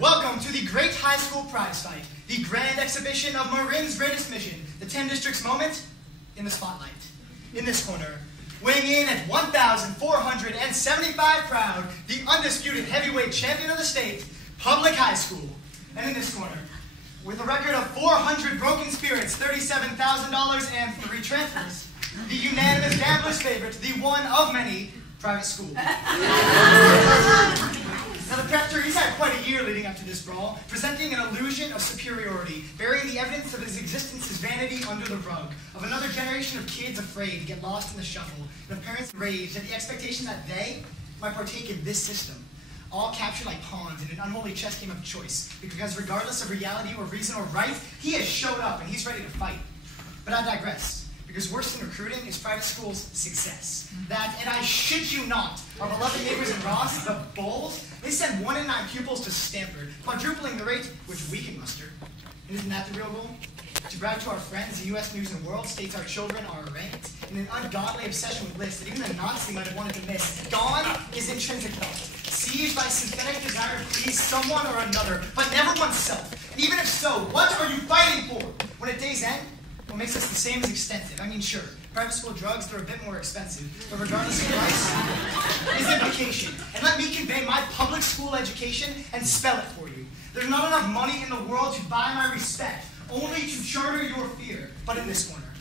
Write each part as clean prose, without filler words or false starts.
Welcome to the Great High School Prize Fight, the grand exhibition of Marin's greatest mission, the 10 Districts moment in the spotlight. In this corner, weighing in at 1,475 proud, the undisputed heavyweight champion of the state, Public High School. And in this corner, with a record of 400 broken spirits, $37,000, and 3 transfers, the unanimous gambler's favorite, the one of many, private school. Now the Prester, he's had quite a year leading up to this brawl, presenting an illusion of superiority, burying the evidence of his existence's vanity under the rug, of another generation of kids afraid to get lost in the shuffle, and of parents enraged at the expectation that they might partake in this system, all captured like pawns in an unholy chess game of choice, because regardless of reality or reason or right, he has showed up and he's ready to fight. But I digress. Because worse than recruiting is private school's success. That, and I shit you not, our beloved neighbors in Ross, the Bulls, they send 1 in 9 pupils to Stanford, quadrupling the rate which we can muster. And isn't that the real goal? To brag to our friends, the U.S. News and World states our children are ranked in an ungodly obsession with lists that even a Nazi might have wanted to miss. Gone is intrinsic thought, sieged by synthetic desire to please someone or another, but never oneself. And even if so, what are you fighting for? When at day's end, what makes us the same is extensive. I mean, sure, private school drugs, they're a bit more expensive, but regardless of price, is implication. And let me convey my public school education and spell it for you. There's not enough money in the world to buy my respect, only to charter your fear, but in this corner.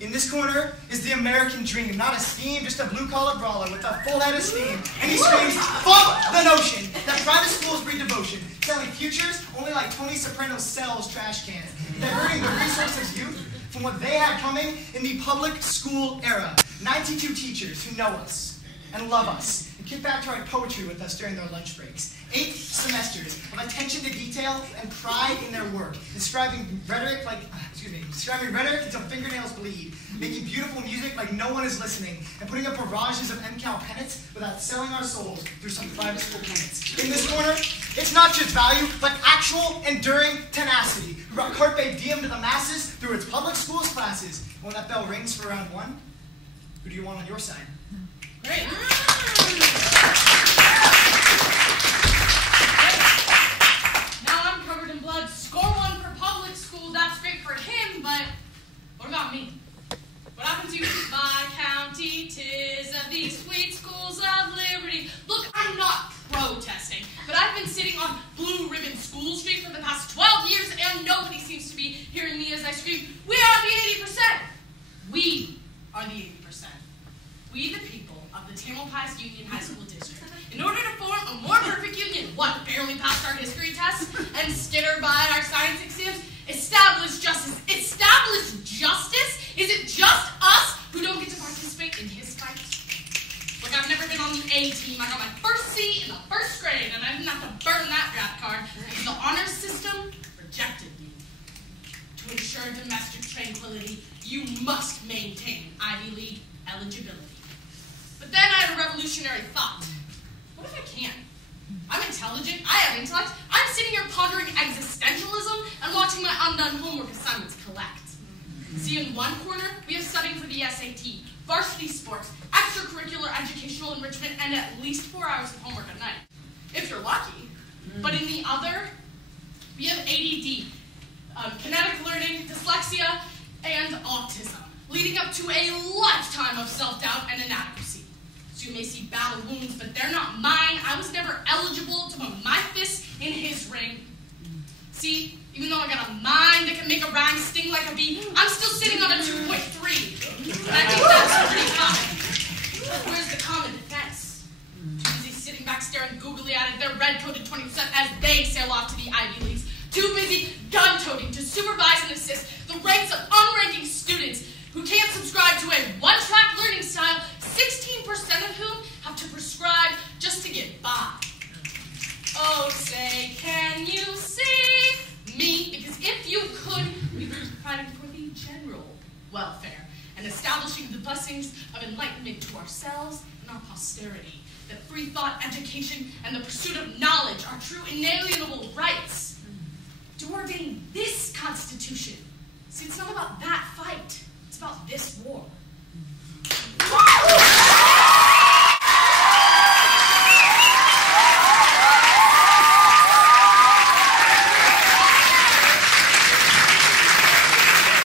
In this corner is the American dream, not a scheme, just a blue-collar brawler with a full head of steam. And he screams, fuck the notion that private schools breed devotion, selling futures only like Tony Soprano sells trash cans, diverting the resources of youth from what they had coming in the public school era. 92 teachers who know us and love us and kick back to write poetry with us during their lunch breaks. 8 semesters of attention to detail and pride in their work, describing rhetoric until fingernails bleed, making beautiful music like no one is listening, and putting up barrages of MCAL pennants without selling our souls through some private school pennants. In this corner, it's not just value, but actual enduring tenacity, who brought Carpe Diem to the masses through its public schools classes. And when that bell rings for round 1, who do you want on your side? Great. Blood. Score 1 for public school. That's great for him, but what about me? What happened to my county? 'Tis of these sweet schools of liberty. Look, I'm not protesting, but I've been sitting on Blue Ribbon School Street for the past 12 years, and nobody seems to be hearing me as I scream, "We are the 80%!" We are the 80%. We, the people of the Tamalpais Union High School District. In order to form a more perfect union, what, barely passed our history tests and skitter by our science exams? Establish justice. Establish justice? Is it just us who don't get to participate in his fights? Look, I've never been on the A team. I got my first C in the first grade, and I didn't have to burn that draft card because the honors system rejected me. To ensure domestic tranquility, you must maintain Ivy League eligibility. But then I had a revolutionary thought. What if I can't? I'm intelligent, I have intellect, I'm sitting here pondering existentialism and watching my undone homework assignments collect. See, in one corner, we have studying for the SAT, varsity sports, extracurricular educational enrichment, and at least 4 hours of homework at night. If you're lucky. But in the other, we have ADD, kinetic learning, dyslexia, and autism, leading up to a lifetime of self-doubt and inadequacy. So you may see battle wounds, but they're not mine. I was never eligible to put my fist in his ring. See, even though I got a mind that can make a rhyme sting like a bee, I'm still sitting on a 2.3. And I think that's pretty high. Where's the common defense? Too busy sitting back staring googly at their red-coated 20% as they sail off to the Ivy Leagues. Too busy gun-toting to supervise and assist the ranks of unranking students who can't subscribe to a one-track learning style, 16% of whom have to prescribe just to get by. Oh, say, can you see me? Because if you could, we would be fighting for the general welfare and establishing the blessings of enlightenment to ourselves and our posterity. That free thought, education, and the pursuit of knowledge are true inalienable rights. To ordain this Constitution. See, it's not about that.